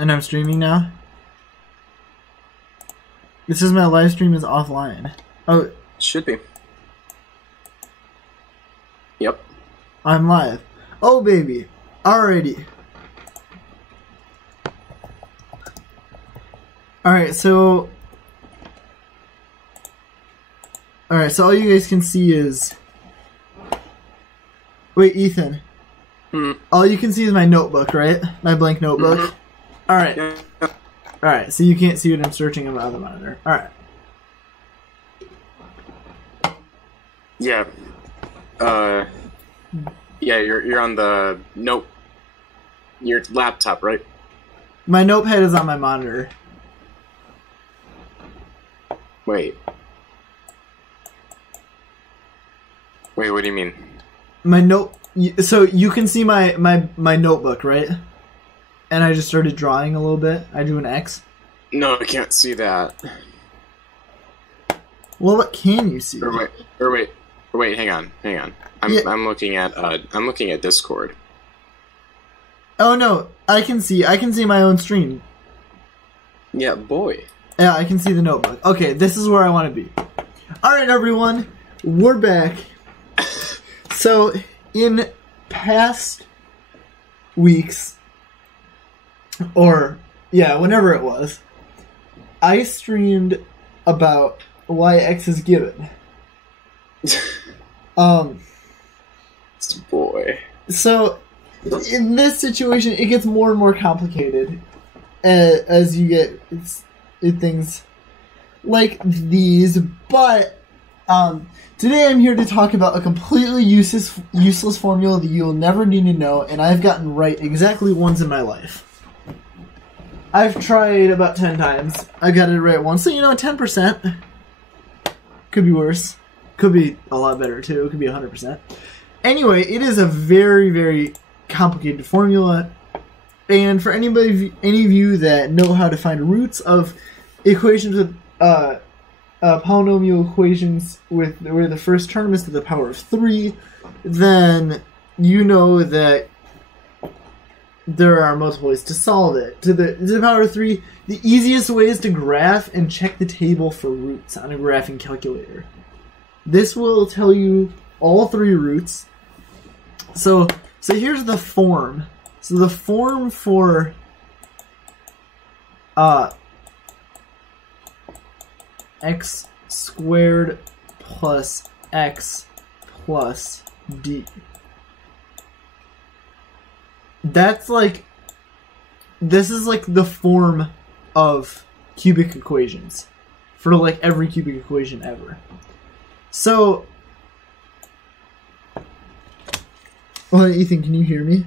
And I'm streaming now. It says my live stream is offline. Oh, should be. Yep. I'm live. Oh, baby. Alrighty. Alright, so... Alright, so all you guys can see is... Wait, Ethan. All you can see is my notebook, right? My blank notebook. Alright. Yeah. Alright, so you can't see what I'm searching on my other monitor. Alright. Yeah. Yeah, you're on the your laptop, right? My notepad is on my monitor. Wait, what do you mean? My note... So you can see my notebook, right? And I just started drawing a little bit. I drew an X. No, I can't see that. Well, what can you see? Or wait, hang on. I'm looking at Discord. Oh no, I can see my own stream. Yeah, boy. Yeah, I can see the notebook. Okay, this is where I want to be. Alright, everyone, we're back. So, in past weeks, or, yeah, whenever it was, I streamed about why X is given. Boy. So, in this situation, it gets more and more complicated as you get things like these, but today I'm here to talk about a completely useless formula that you'll never need to know, and I've gotten right exactly once in my life. I've tried about 10 times. I got it right once, so 10%. Could be worse. Could be a lot better too. It could be 100%. Anyway, it is a very, very complicated formula, and for any of you that know how to find roots of equations with polynomial equations where the first term is to the power of 3, then you know that there are multiple ways to solve it. To the power of 3, the easiest way is to graph and check the table for roots on a graphing calculator. This will tell you all 3 roots. So here's the form. So the form for x squared plus x plus d. That's like... This is like the form of cubic equations. For like every cubic equation ever. So... Well, Ethan, can you hear me?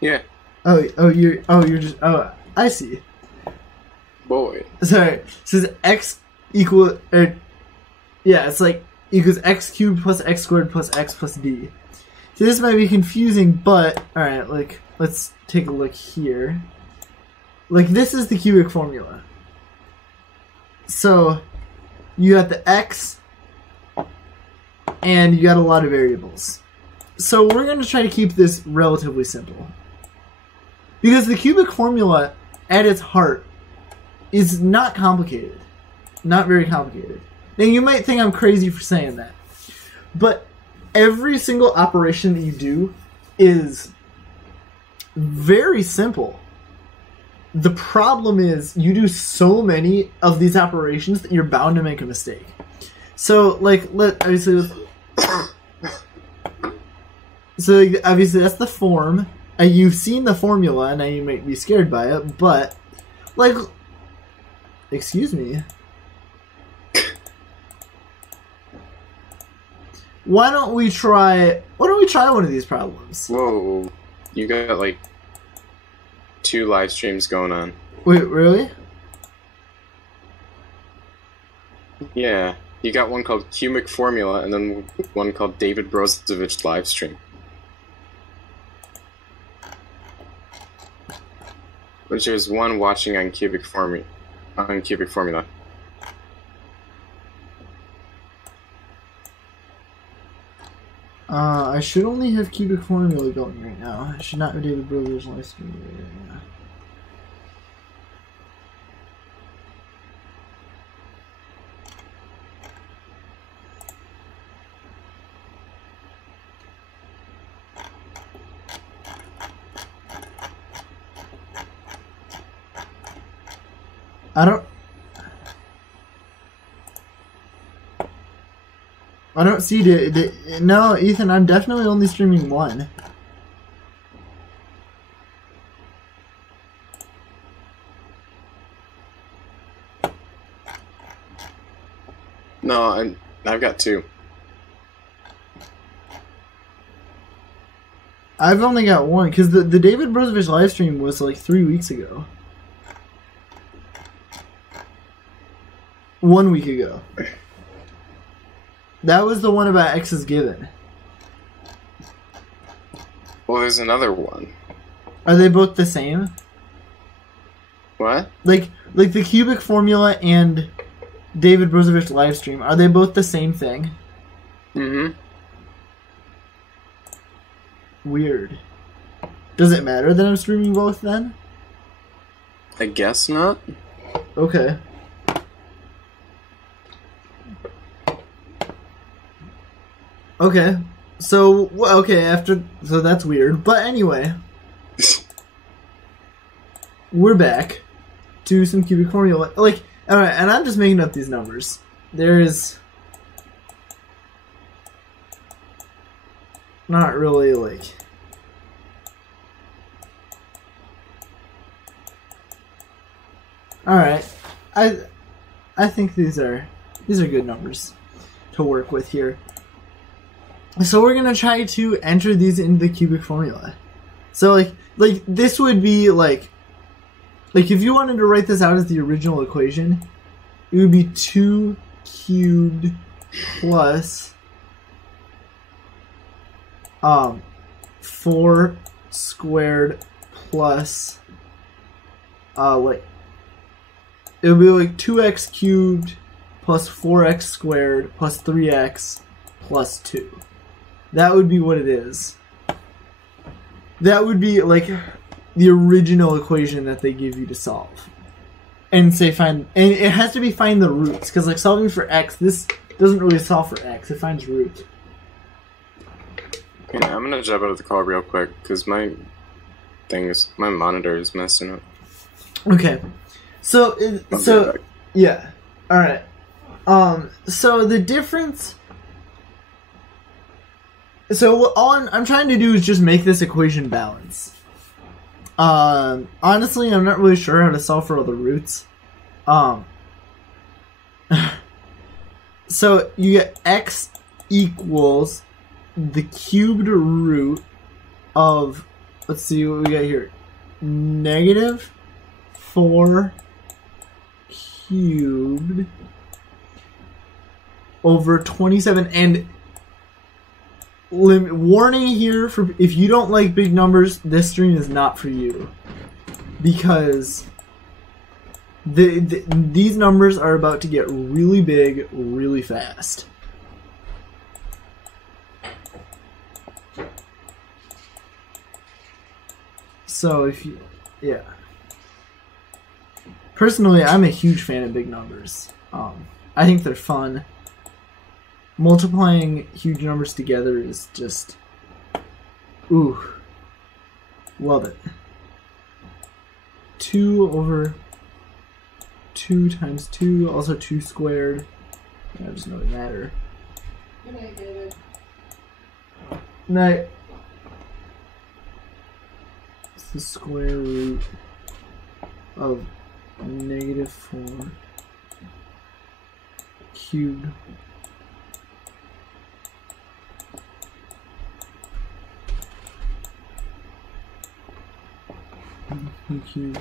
Yeah. You're just... Oh, I see. Boy. Sorry. It says x equal... yeah, it's like equals x cubed plus x squared plus x plus d. So this might be confusing, but... Alright, like, let's take a look here. Like, this is the cubic formula. So, you got the x, and you got a lot of variables. So we're going to try to keep this relatively simple. Because the cubic formula, at its heart, is not complicated. Not very complicated. Now you might think I'm crazy for saying that. But every single operation that you do is very simple. The problem is you do so many of these operations that you're bound to make a mistake. So, like, obviously that's the form. You've seen the formula, and now you might be scared by it, but, like, excuse me. Why don't we try one of these problems? Whoa, you got like 2 live streams going on. Wait, really? Yeah, you got one called Cubic Formula, and then one called David Brozovich live stream. Which is one watching on Cubic Formula. I should only have cubic formula going right now. I should not be David Brozovich live stream right now. I don't see no, Ethan, I'm definitely only streaming one. No, I've got two. I've only got one, because the David Brozovich live stream was like 3 weeks ago. 1 week ago. That was the one about X is given. Well, there's another one. Are they both the same? What? Like the cubic formula and David Brozovich live stream, are they both the same thing? Mm-hmm. Weird. Does it matter that I'm streaming both then? I guess not. Okay. Okay. So that's weird. But anyway, we're back to some cubic formula. Like, alright, and I'm just making up these numbers. There's not really like alright. I think these are good numbers to work with here. So we're gonna try to enter these into the cubic formula. So like this would be like if you wanted to write this out as the original equation, it would be 2 cubed plus 4 squared plus like it would be like 2x cubed plus 4x squared plus 3x plus 2. That would be what it is. That would be like the original equation that they give you to solve. And say and it has to be find the roots, because like solving for x, this doesn't really solve for x, it finds root. Yeah, I'm gonna jump out of the call real quick, because my monitor is messing up. Okay. So yeah. Alright. So the difference. So all I'm trying to do is just make this equation balance. Honestly, I'm not really sure how to solve for all the roots. So you get x equals the cubed root of, let's see what we got here, negative 4 cubed over 27, and warning here, for if you don't like big numbers, this stream is not for you, because these numbers are about to get really big really fast. So yeah. Personally, I'm a huge fan of big numbers. I think they're fun. Multiplying huge numbers together is just, ooh, love it. 2 over 2 times 2, also 2 squared. That doesn't really matter. Good night, David. Night. It's the square root of negative 4 cubed cubed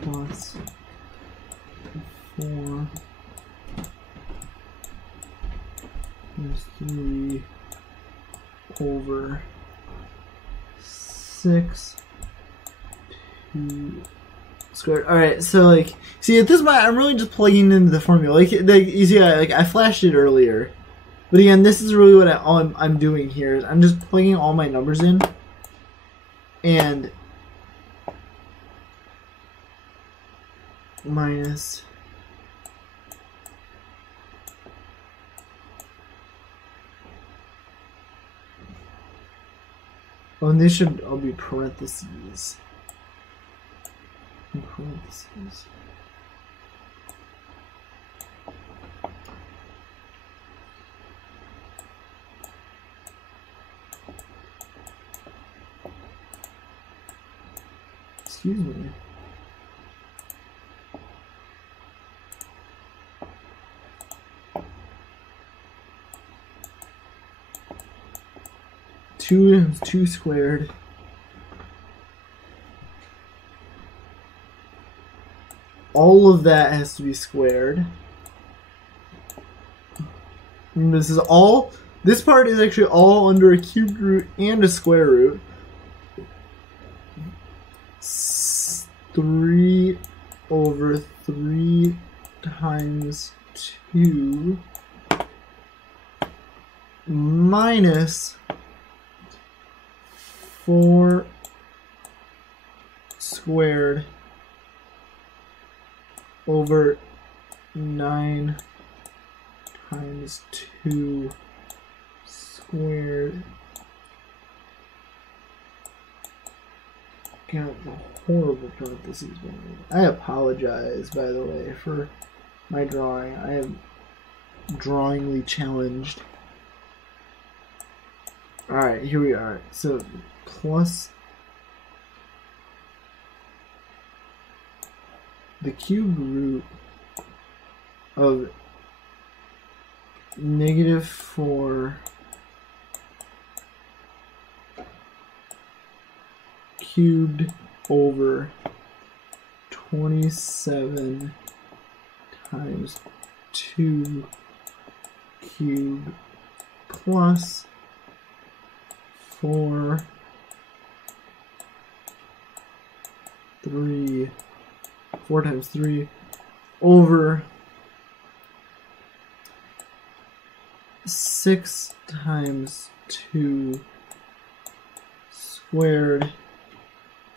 plus 4 times 3 over 6 2 squared. Alright, so like, see, at this point, I'm really just plugging into the formula. Like you see, I flashed it earlier, but again, this is really what I'm doing here. Is I'm just plugging all my numbers in, and minus and these should all be parentheses. Parentheses. Excuse me. Two times 2 squared. All of that has to be squared. And this is all. This part is actually all under a cubed root and a square root. 3 over 3 times 2 minus 4 squared over 9 times 2 squared. God, the horrible parentheses. I apologize, by the way, for my drawing. I am drawingly challenged. Alright, here we are. So, plus the cube root of -4 cubed over 27 times 2 cubed plus 4 times 3 over 6 times 2 squared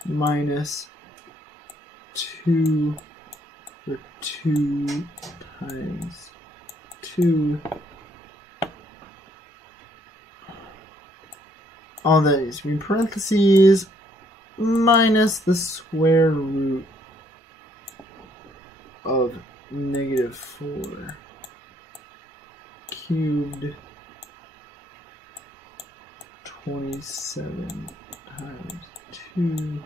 minus 2 or 2 times 2. All that needs to be in parentheses minus the square root of -4 cubed 27 times 2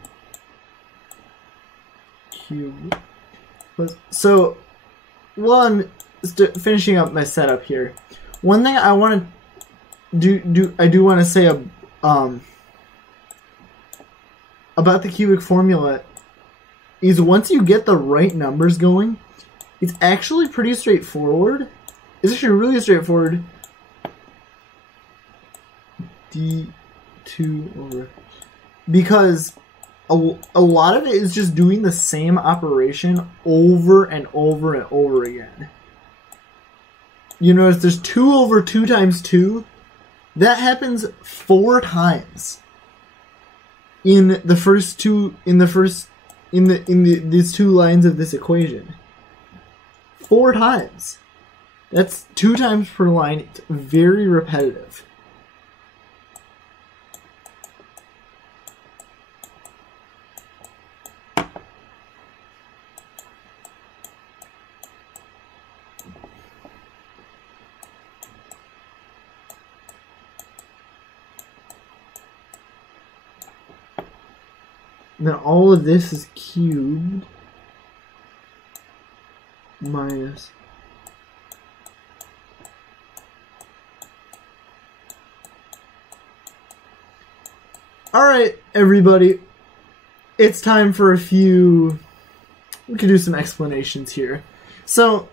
cubed. So, one, finishing up my setup here. One thing I want to I do want to say about the cubic formula is once you get the right numbers going, it's actually pretty straightforward. It's actually really straightforward. D2 over... Because a lot of it is just doing the same operation over and over and over again. You notice there's 2 over 2 times 2. That happens 4 times in the first two these 2 lines of this equation. 4 times. That's 2 times per line. It's very repetitive. Now all of this is cubed minus Alright, everybody. It's time for a few... We can do some explanations here. So...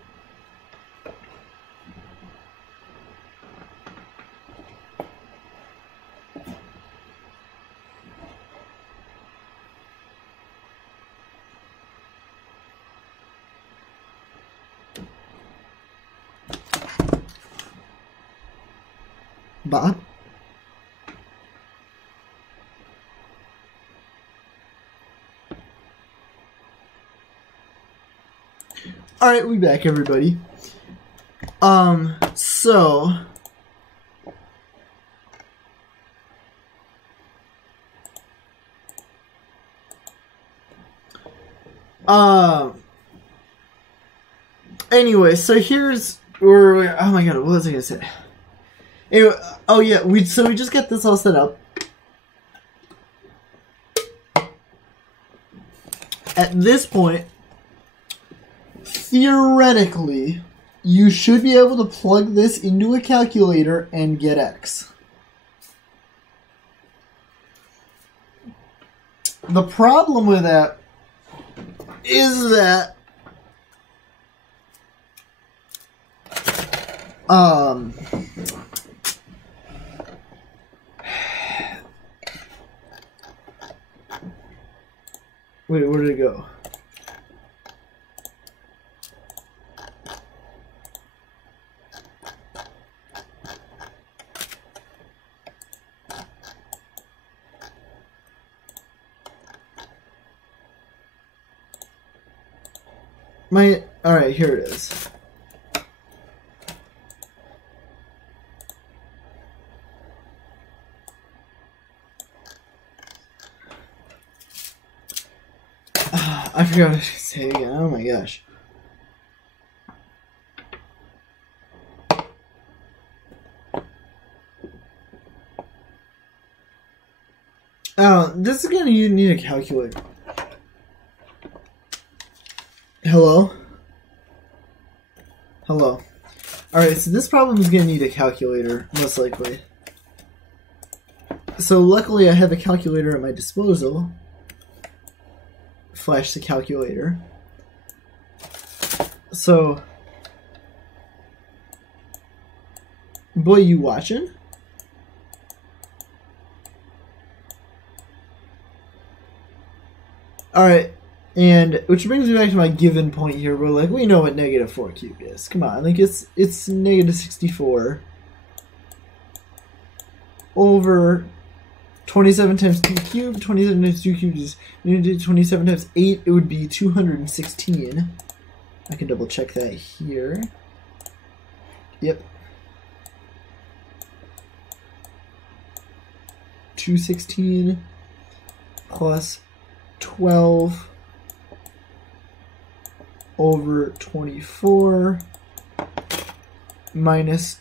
Bob? Alright, we back, everybody. So... Anyway, so here's... oh my god, what was I gonna say? Anyway, oh yeah, we just get this all set up. At this point, theoretically, you should be able to plug this into a calculator and get x. The problem with that is that wait, where did it go? Alright, here it is. I forgot what I should say again. Oh my gosh. Oh, this is gonna need a calculator. Hello? Hello. Alright, so this problem is going to need a calculator, most likely. So luckily I have a calculator at my disposal. Flash the calculator. So... Boy, you watching? Alright. And which brings me back to my given point here. We're like, we know what negative 4 cubed is. Come on, like it's negative 64 over 27 times 2 cubed. 27 times 2 cubed is 27 times 8. It would be 216. I can double check that here. Yep. 216 plus 12 over 24 minus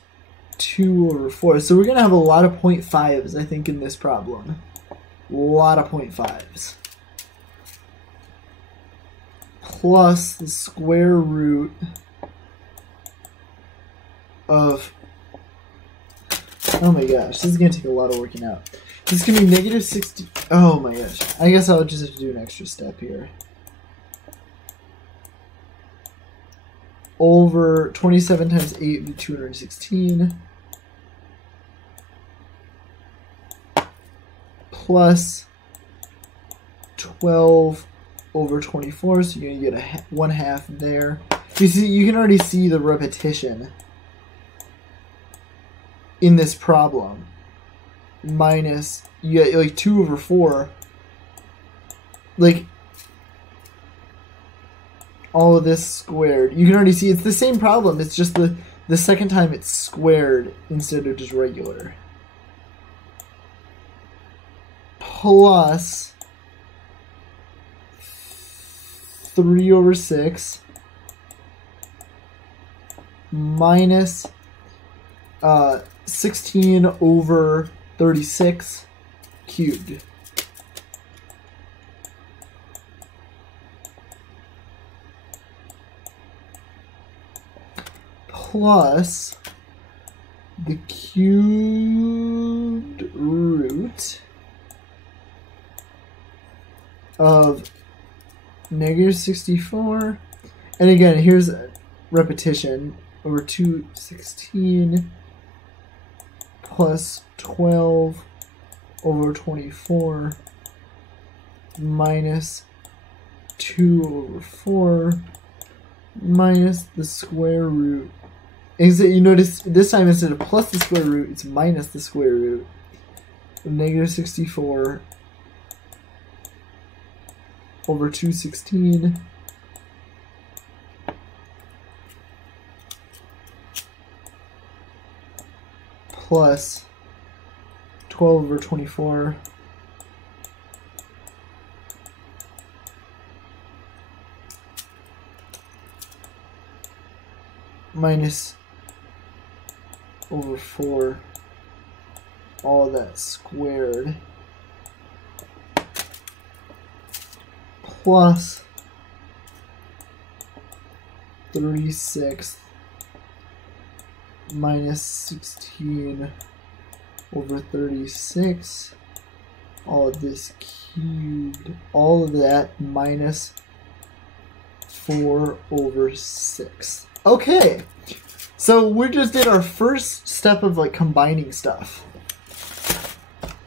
2 over 4. So we're going to have a lot of 0.5s, I think, in this problem. A lot of 0.5s. Plus the square root of... Oh my gosh, this is going to take a lot of working out. This is going to be negative 60... Oh my gosh. I guess I'll just have to do an extra step here. Over 27 times 8 would be 216. Plus 12 over 24, so you're going to get a 1/2 there. You see, you can already see the repetition in this problem. Minus, you get like 2 over 4. Like, all of this squared. You can already see it's the same problem. It's just the second time it's squared instead of just regular. Plus 3 over 6 minus 16 over 36 cubed. Plus the cubed root of negative 64. And again, here's a repetition over 216 plus 12 over 24 minus 2 over 4 minus the square root. You notice this time instead of plus the square root, it's minus the square root of negative 64 over 216 plus 12 over 24 minus over 4, all of that squared, plus 36 minus 16 over 36, all of this cubed, all of that minus 4 over 6. Okay, so we just did our first step of like combining stuff.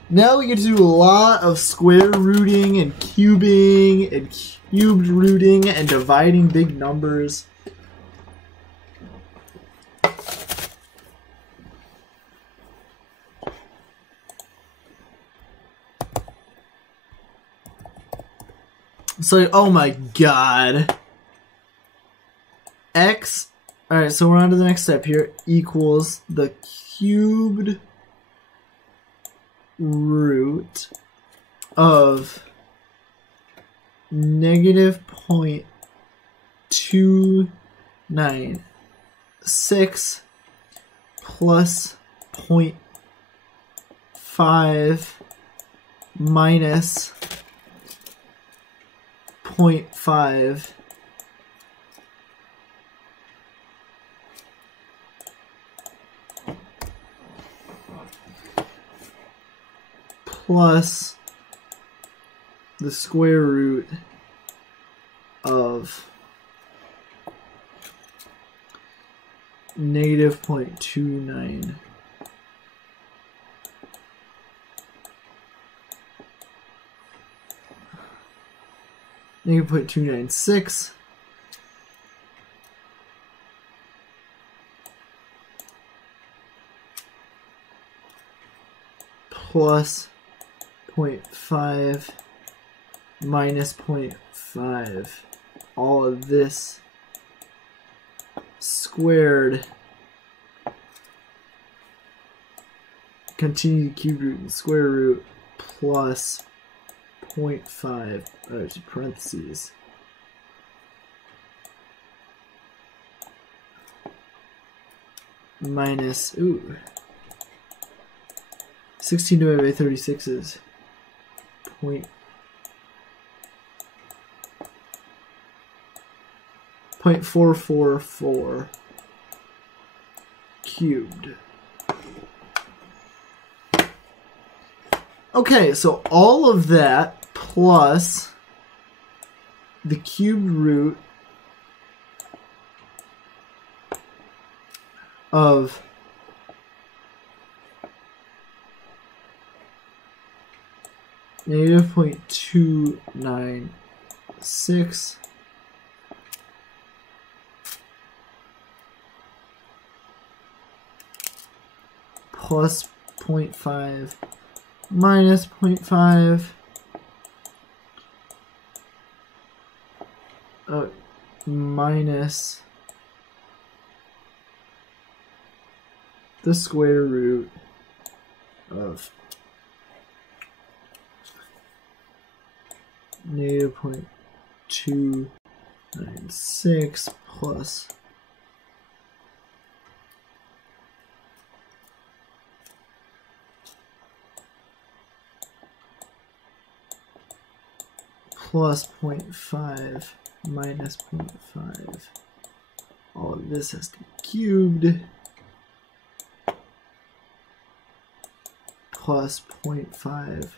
Now we get to do a lot of square rooting and cubing and cubed rooting and dividing big numbers. So, oh my god. X, alright, so we're on to the next step here, equals the cubed root of negative 0.296 plus 0.5 minus 0.5 plus the square root of negative 0.29 negative 0.296 plus 0.5 minus 0.5, all of this squared, continue cube root and square root, plus 0.5, parentheses, minus, 16 divided by 36 is 0.444 cubed. Okay, so all of that plus the cubed root of negative 0.296 plus 0.5 minus 0.5 minus the square root of negative 0.296 plus plus 0.5 minus 0.5. All of this has to be cubed plus 0.5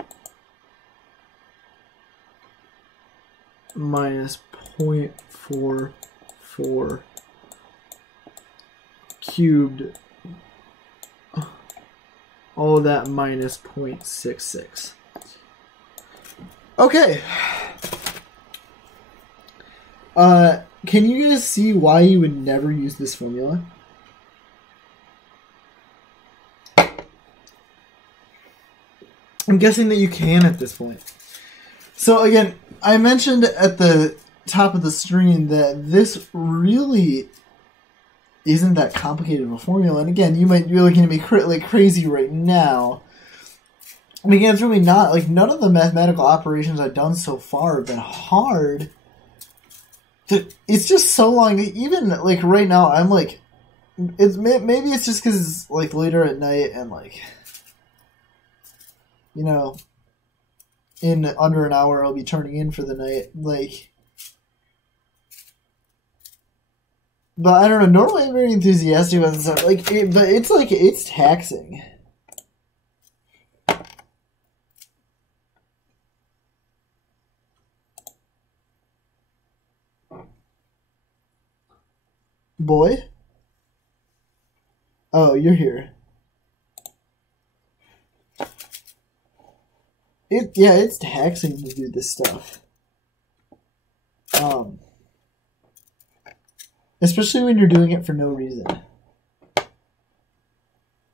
minus 0.44 cubed, all of that minus 0.66. Okay. Can you guys see why you would never use this formula? I'm guessing that you can at this point. So again, I mentioned at the top of the stream that this really isn't that complicated of a formula. And again, you might be looking at me like crazy right now. I mean, it's really not. Like, none of the mathematical operations I've done so far have been hard. It's just so long that even, like, right now, I'm like, maybe it's just because it's, like, later at night and, like, you know, in under an hour I'll be turning in for the night. Like, but I don't know. Normally I'm very enthusiastic about this stuff. Like, but it's like it's taxing. Boy? Oh, you're here. It's taxing to do this stuff. Especially when you're doing it for no reason.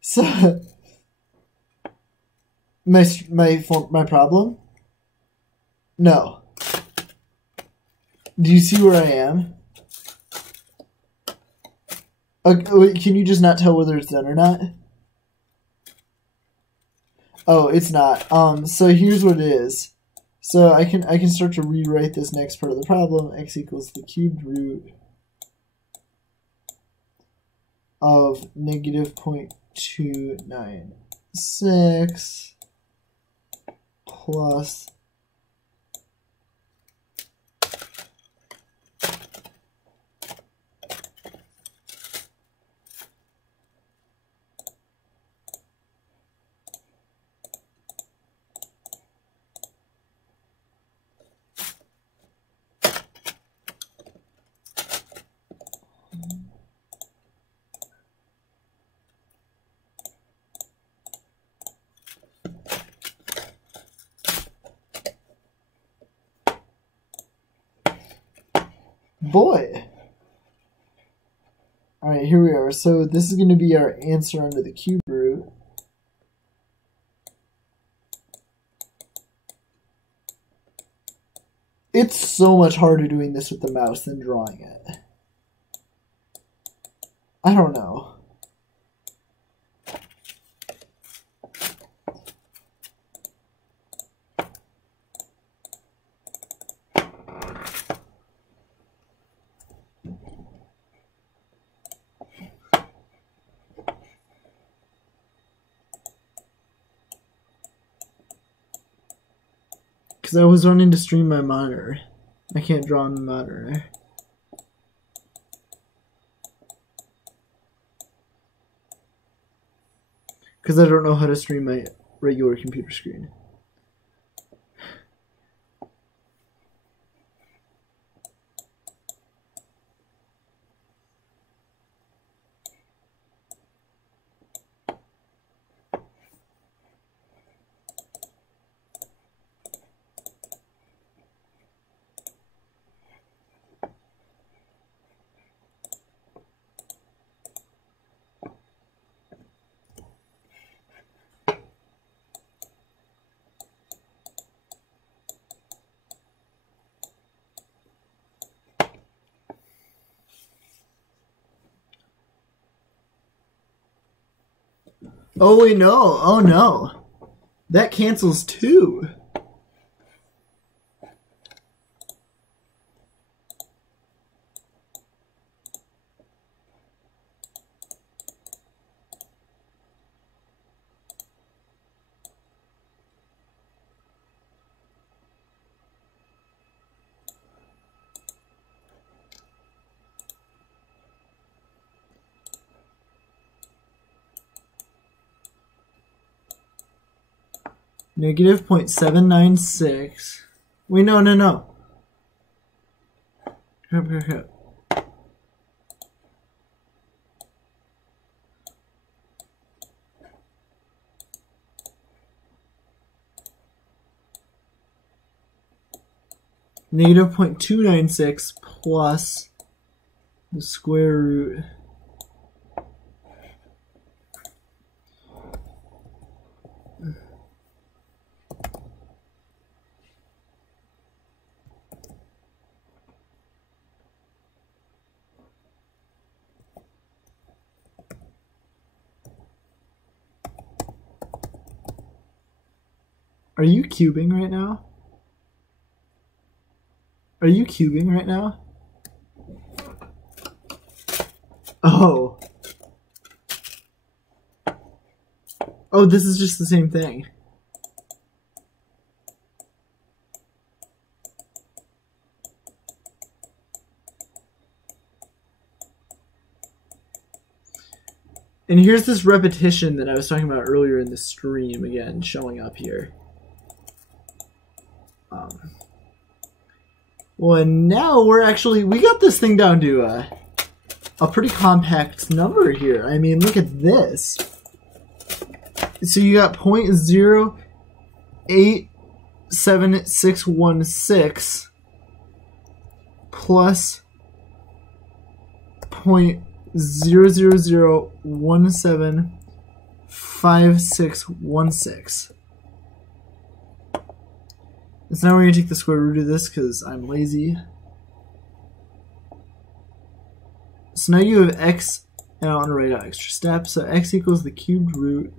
So, my problem? No. Do you see where I am? Can you just not tell whether it's done or not? Oh, it's not. So here's what it is. So I can start to rewrite this next part of the problem. X equals the cubed root of negative 0.296 plus boy. Alright, here we are. So this is going to be our answer under the cube root. It's so much harder doing this with the mouse than drawing it. I don't know. Because I was running to stream my monitor. I can't draw on the monitor. Because I don't know how to stream my regular computer screen. Oh wait, no. Oh no. That cancels too. Negative 0.796. Wait, no. Crap. Negative 0.296 plus the square root. Are you cubing right now? Are you cubing right now? Oh. Oh, this is just the same thing. And here's this repetition that I was talking about earlier in the stream again, showing up here. Well, and now we got this thing down to a pretty compact number here. I mean, look at this. So you got 0.087616 plus 0.000175616. So now we're going to take the square root of this because I'm lazy. So now you have x, and I want to write out extra steps. So x equals the cubed root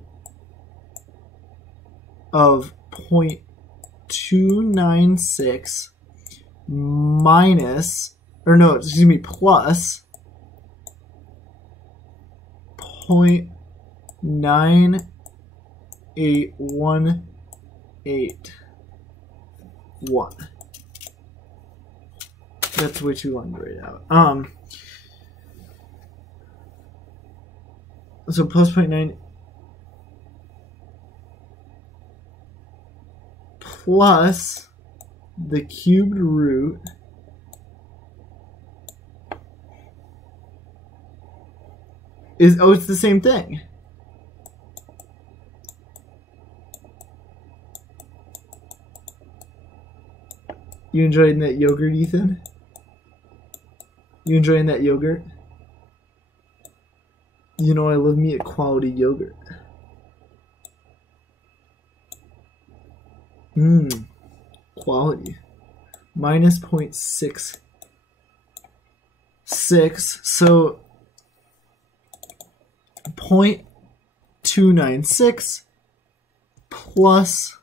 of 0.296 minus, or no, excuse me, plus 0.9818. That's way too long to write out. So plus 0.9 plus the cubed root is, oh, it's the same thing. You enjoying that yogurt, Ethan? You enjoying that yogurt? You know I love me a quality yogurt. Quality. Minus 0.66. So 0.296 plus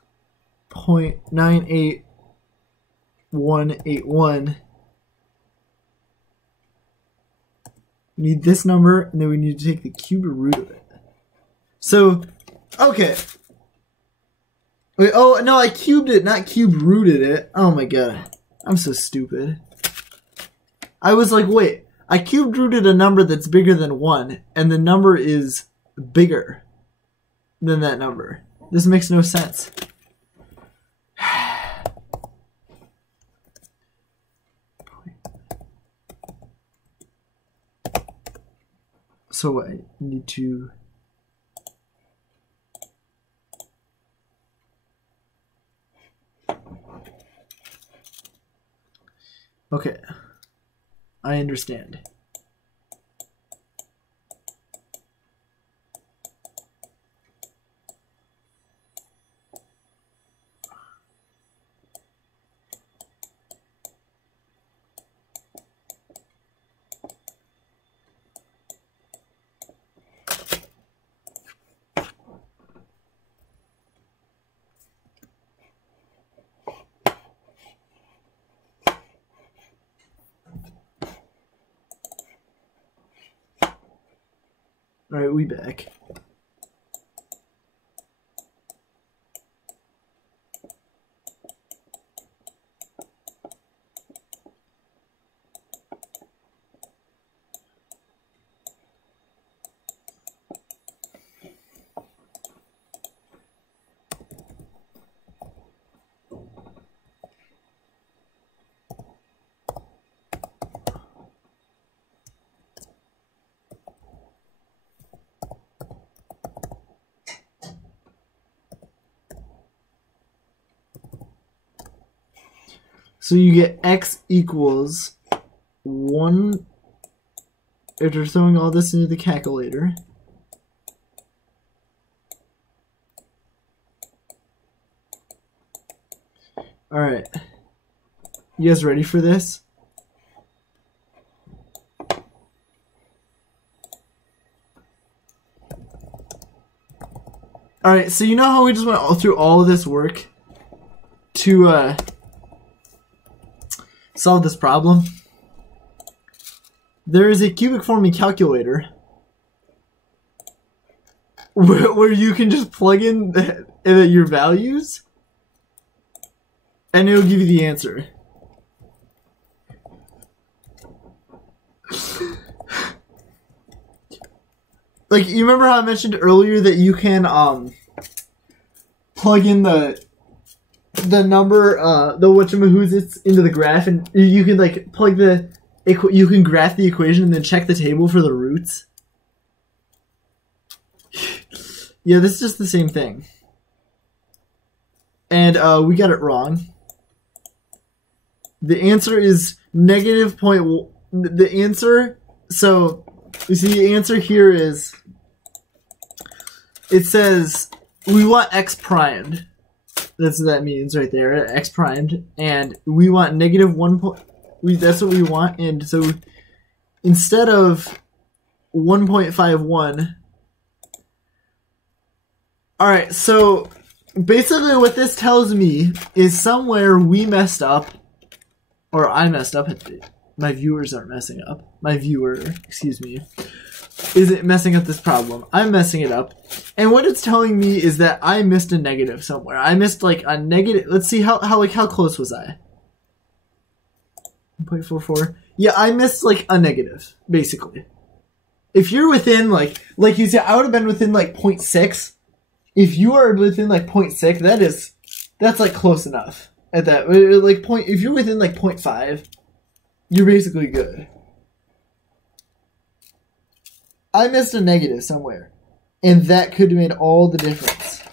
0.98181. We need this number, and then we need to take the cube root of it. So, okay. Wait, oh, no, I cubed it, not cube rooted it. Oh my god. I'm so stupid. I was like, wait, I cube rooted a number that's bigger than 1, and the number is bigger than that number. This makes no sense. So I need to... Okay. I understand. Alright, we back. So you get x equals 1, after throwing all this into the calculator. Alright. You guys ready for this? Alright, so you know how we just went through all of this work to, solve this problem? There is a cubic forming calculator where you can just plug in your values and it'll give you the answer. like, you remember how I mentioned earlier that you can plug in the number, the whatchamahoots into the graph, and you can like plug you can graph the equation and then check the table for the roots. Yeah, this is just the same thing. And we got it wrong. The answer is negative point. The answer, so you see the answer here is, it says we want x primed. That's what that means right there, x primed, and we want negative 1 point. That's what we want, and so instead of 1.51. All right, so basically what this tells me is somewhere we messed up, or I messed up. My viewers aren't messing up. My viewer, excuse me, isn't messing up this problem. I'm messing it up. And what it's telling me is that I missed a negative somewhere. I missed like a negative. Let's see how close was I? 1.44. Yeah, I missed like a negative, basically. If you're within like you said, I would have been within like 0.6. If you are within like 0.6, that's like close enough at that. Like if you're within like 0.5, you're basically good. I missed a negative somewhere, and that could have made all the difference.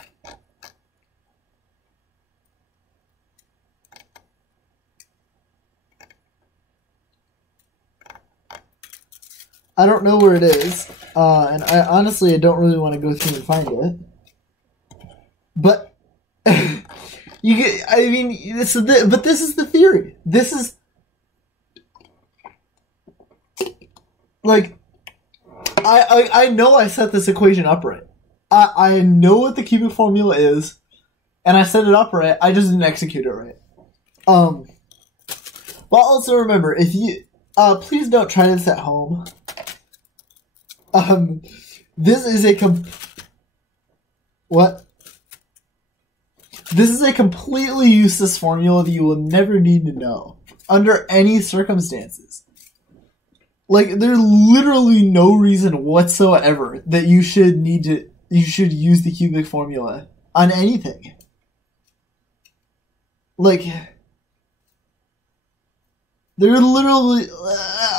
I don't know where it is, and I honestly don't really want to go through and find it. But you get, I mean, but this is the theory. This is like, I know I set this equation up right. I know what the cubic formula is, and I set it up right. I just didn't execute it right. But also remember, if you please don't try this at home. This is a what? This is a completely useless formula that you will never need to know under any circumstances. Like, there's literally no reason whatsoever that you should use the cubic formula on anything. Like, they're literally,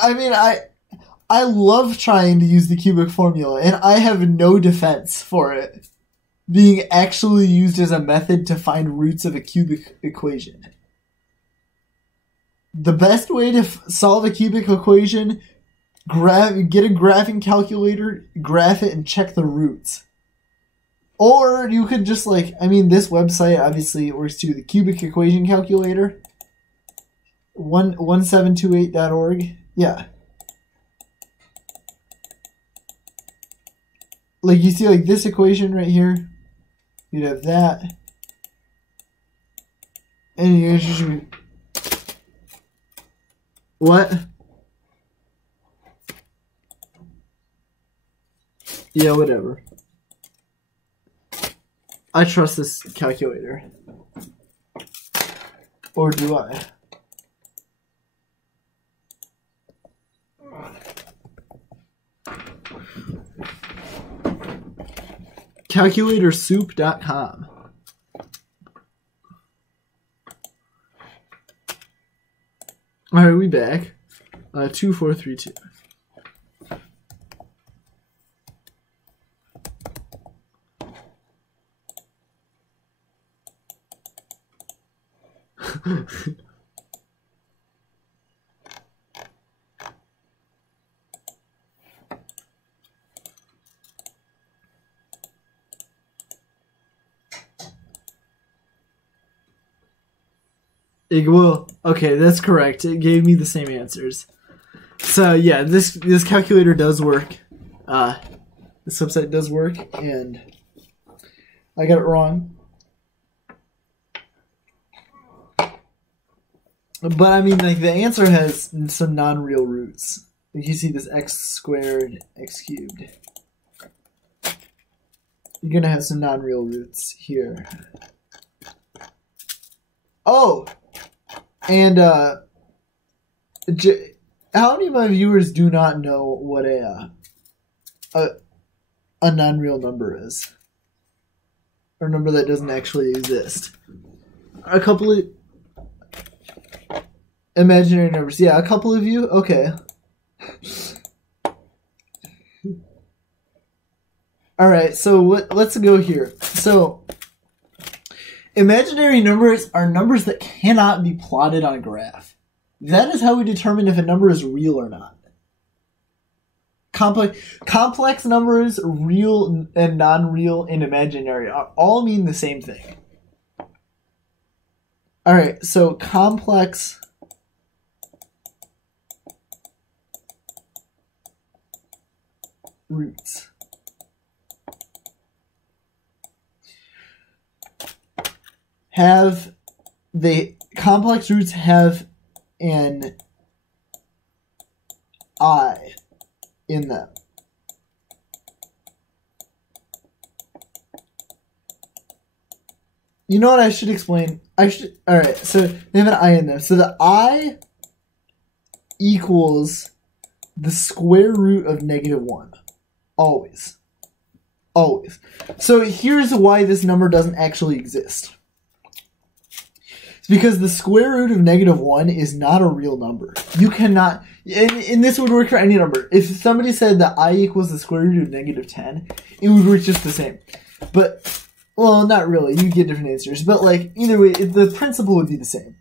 I mean, I love trying to use the cubic formula, and I have no defense for it being actually used as a method to find roots of a cubic equation. The best way to solve a cubic equation, get a graphing calculator, graph it, and check the roots. Or you could just this website obviously works too, the cubic equation calculator, 1728.org. Yeah. Like, you see, like, this equation right here, you'd have that, and you should be, what? Yeah, whatever. I trust this calculator. Or do I? CalculatorSoup.com. Alright, we back. 2432. Okay, that's correct. It gave me the same answers. So yeah, this calculator does work. This website does work, and I got it wrong. But I mean, like, the answer has some non-real roots. Like, you see this x squared, x cubed. You're gonna have some non-real roots here. Oh! And, how many of my viewers do not know what a non-real number is. Or a number that doesn't actually exist. A couple of imaginary numbers. Yeah, a couple of you? Okay. Alright, so let's go here. So, imaginary numbers are numbers that cannot be plotted on a graph. That is how we determine if a number is real or not. Complex numbers, real and non-real and imaginary, all mean the same thing. Alright, so complex roots. Complex roots have an I in them. You know what I should explain? Alright, so they have an I in there. So the I equals the square root of -1. Always. Always. So here's why this number doesn't actually exist. It's because the square root of -1 is not a real number. You cannot, and this would work for any number. If somebody said that I equals the square root of -10, it would work just the same. But, well, not really. You get different answers. But, like, either way, the principle would be the same.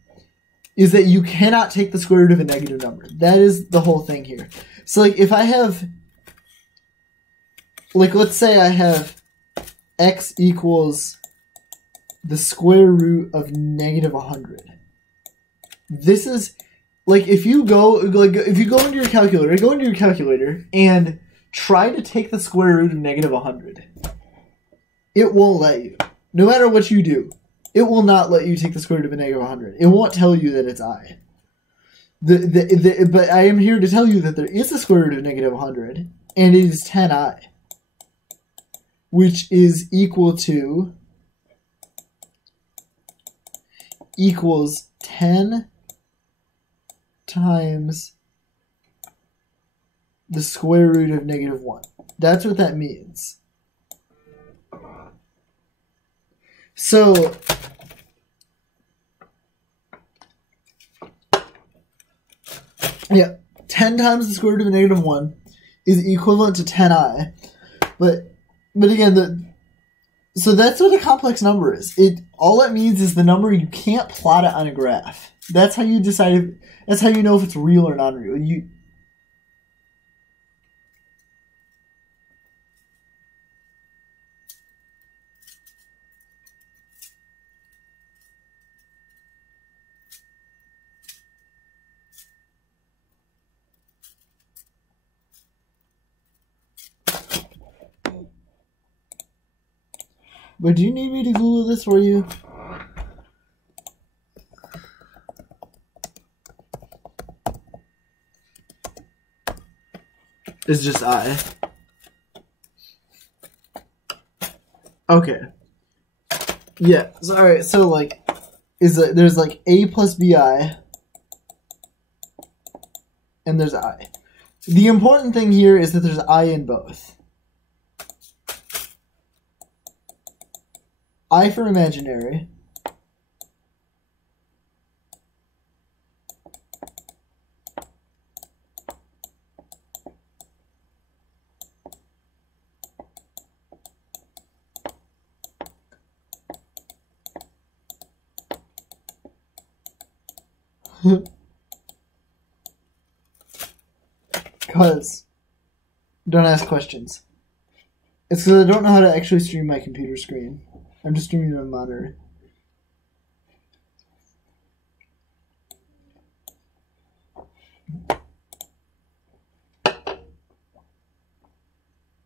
Is that you cannot take the square root of a negative number. That is the whole thing here. So, like, if I have, like, let's say I have x equals the square root of -100. This is, like, if you go into your calculator, and try to take the square root of -100, it won't let you. No matter what you do, it will not let you take the square root of a -100. It won't tell you that it's I. But I am here to tell you that there is a square root of -100, and it is 10i, which is equals 10 times the square root of -1. That's what that means. So, yeah, 10 times the square root of -1 is equivalent to 10i. But again, so that's what a complex number is. All it means is the number, you can't plot it on a graph. That's how you decide. That's how you know if it's real or non-real. But do you need me to Google this for you? It's just I. Okay. Yeah. So, all right. So like, there's like a plus bi, and there's I. The important thing here is that there's I in both. I for imaginary. Because don't ask questions. It's because I don't know how to actually stream my computer screen. I'm just streaming it on monitor.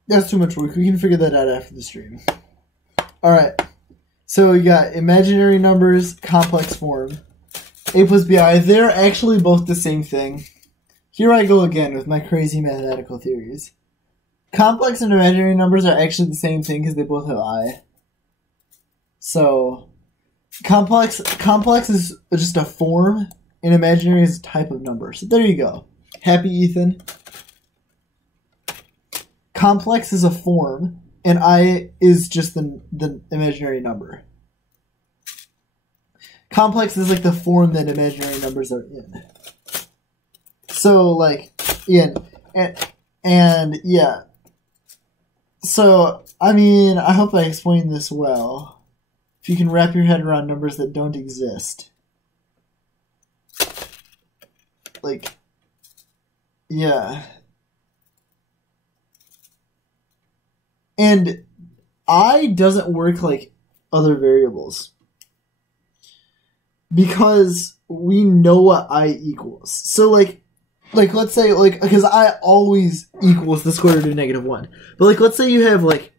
That's too much work. We can figure that out after the stream. Alright. So we got imaginary numbers, complex form. A plus bi. They're actually both the same thing. Here I go again with my crazy mathematical theories. Complex and imaginary numbers are actually the same thing because they both have I. So, complex is just a form, and imaginary is a type of number. So there you go. Happy Ethan. Complex is a form, and I is just the imaginary number. Complex is like the form that imaginary numbers are in. So like, and yeah. So I mean, I hope I explained this well. If you can wrap your head around numbers that don't exist, like, yeah. And I doesn't work like other variables because we know what I equals. So like let's say like, because I always equals the square root of negative 1. But like let's say you have like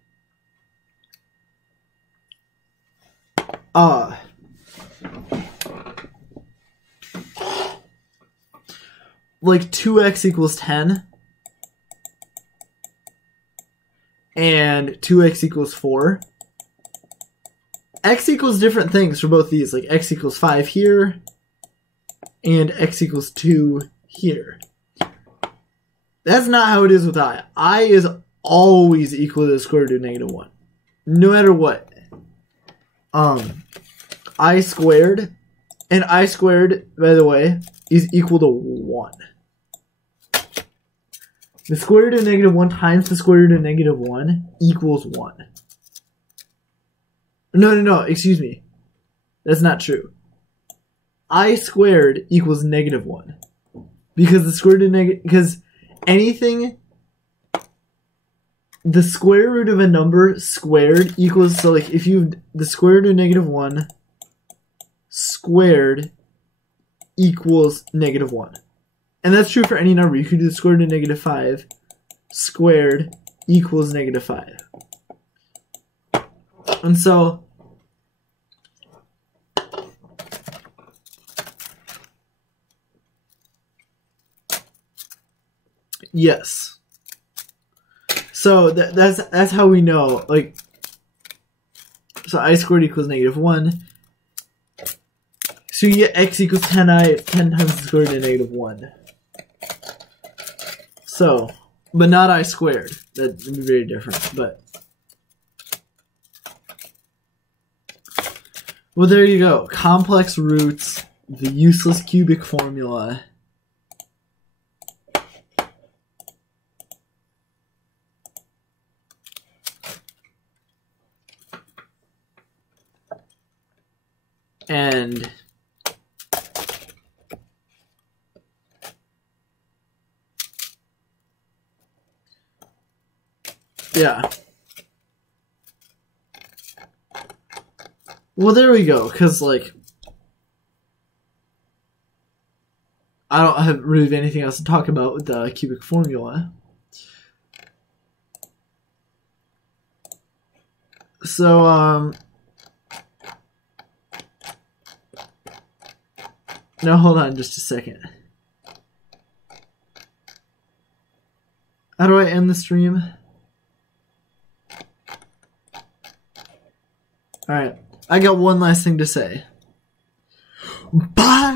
like 2x equals 10 and 2x equals 4. X equals different things for both these, like x equals 5 here and x equals 2 here. That's not how it is with I. I is always equal to the square root of negative 1. No matter what. I squared, and I squared, by the way, is equal to 1. The square root of negative 1 times the square root of negative 1 equals 1. No, excuse me. That's not true. I squared equals negative 1. Because the square root of negative... Because anything... The square root of a number squared equals... So, like, if you... The square root of negative 1 squared equals negative 1. And that's true for any number. You could do the square root of negative 5 squared equals negative 5. And so... Yes. So that's how we know, like, so I squared equals negative 1. So you get x equals 10i, 10 times the square root of negative 1. So, but not I squared. That would be very different, but. Well, there you go. Complex roots, the useless cubic formula. And yeah. Well, there we go, because, like, I don't have really anything else to talk about with the cubic formula. So, now hold on just a second. How do I end the stream? Alright, I got one last thing to say. Bye!